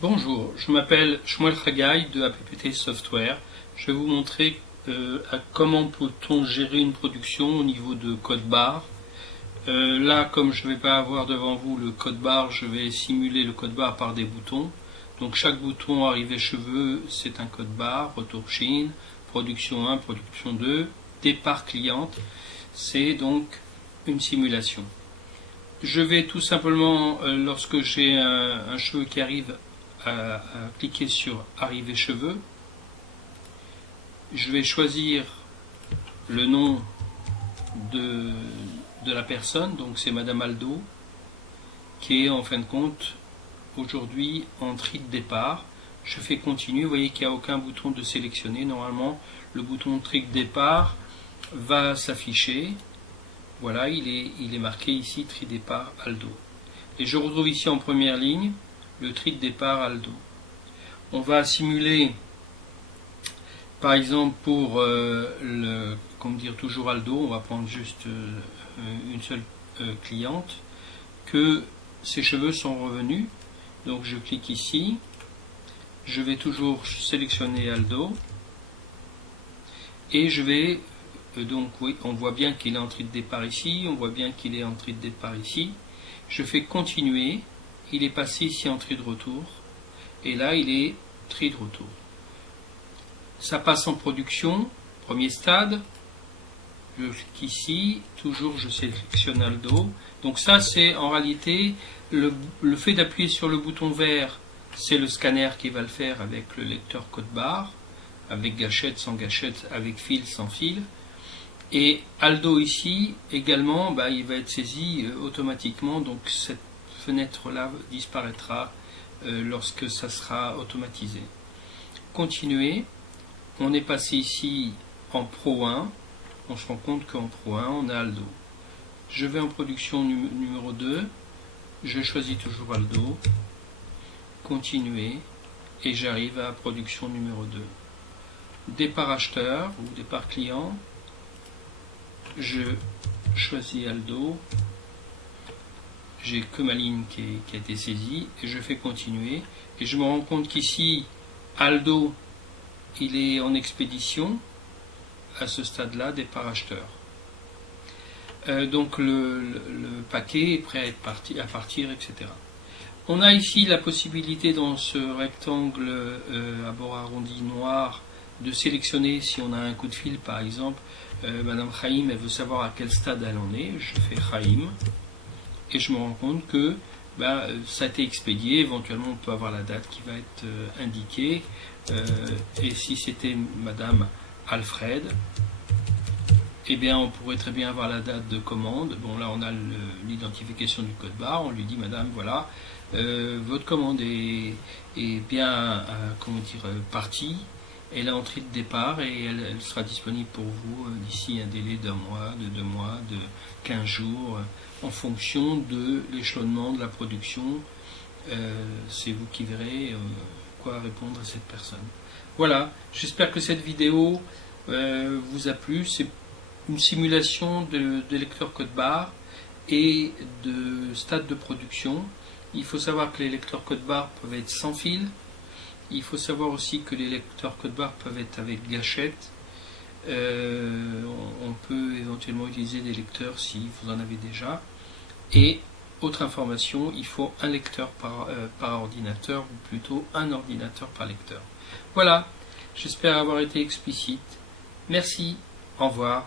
Bonjour, je m'appelle Shmuel Haggai de APPT Software. Je vais vous montrer comment peut-on gérer une production au niveau de code barre. Là, comme je ne vais pas avoir devant vous le code barre, je vais simuler le code barre par des boutons. Donc chaque bouton arrivée cheveux, c'est un code barre, retour Chine, production 1, production 2, départ cliente, c'est donc une simulation. Je vais tout simplement, lorsque j'ai un cheveu qui arrive, à cliquer sur arrivée cheveux. Je vais choisir le nom de la personne, donc c'est Madame Aldo, qui est en fin de compte aujourd'hui en tri de départ. Je fais continuer, vous voyez qu'il n'y a aucun bouton de sélectionner. Normalement, le bouton tri de départ va s'afficher. Voilà, il est marqué ici tri départ Aldo. Et je retrouve ici en première ligne le tri de départ Aldo. On va simuler, par exemple, pour toujours Aldo, on va prendre juste une seule cliente, que ses cheveux sont revenus. Donc je clique ici, je vais toujours sélectionner Aldo, et je vais, donc oui, on voit bien qu'il est en tri de départ ici, on voit bien qu'il est en tri de départ ici. Je fais continuer. Il est passé ici en tri de retour, et là il est tri de retour. Ça passe en production, premier stade, je clique ici, toujours je sélectionne Aldo. Donc ça c'est en réalité le fait d'appuyer sur le bouton vert, c'est le scanner qui va le faire avec le lecteur code barre, avec gâchette, sans gâchette, avec fil, sans fil. Et Aldo ici également, il va être saisi automatiquement, donc cette fenêtre là disparaîtra lorsque ça sera automatisé. Continuer, on est passé ici en Pro 1, on se rend compte qu'en Pro 1 on a Aldo. Je vais en production numéro 2, je choisis toujours Aldo, continuer, et j'arrive à production numéro 2. Départ acheteur ou départ client, je choisis Aldo, j'ai que ma ligne qui a été saisie, et je fais continuer, et je me rends compte qu'ici Aldo il est en expédition à ce stade là, départ acheteur. Donc le paquet est prêt à partir, etc. On a ici la possibilité dans ce rectangle à bord arrondi noir de sélectionner si on a un coup de fil, par exemple Madame Chaim, elle veut savoir à quel stade elle en est, je fais Chaim, et je me rends compte que ça a été expédié. Éventuellement on peut avoir la date qui va être indiquée, et si c'était Madame Alfred, eh bien on pourrait très bien avoir la date de commande. Bon, là on a l'identification du code barre, on lui dit Madame, voilà, votre commande est bien partie, elle est en tri de départ, et elle sera disponible pour vous d'ici un délai d'1 mois, de 2 mois, de 15 jours, en fonction de l'échelonnement de la production. C'est vous qui verrez quoi répondre à cette personne. Voilà, j'espère que cette vidéo vous a plu. C'est une simulation de lecteur code barre et de stade de production. Il faut savoir que les lecteurs code barre peuvent être sans fil. Il faut savoir aussi que les lecteurs code barre peuvent être avec gâchette. On peut éventuellement utiliser des lecteurs si vous en avez déjà. Et autre information, il faut un lecteur par ordinateur, ou plutôt un ordinateur par lecteur. Voilà, j'espère avoir été explicite. Merci, au revoir.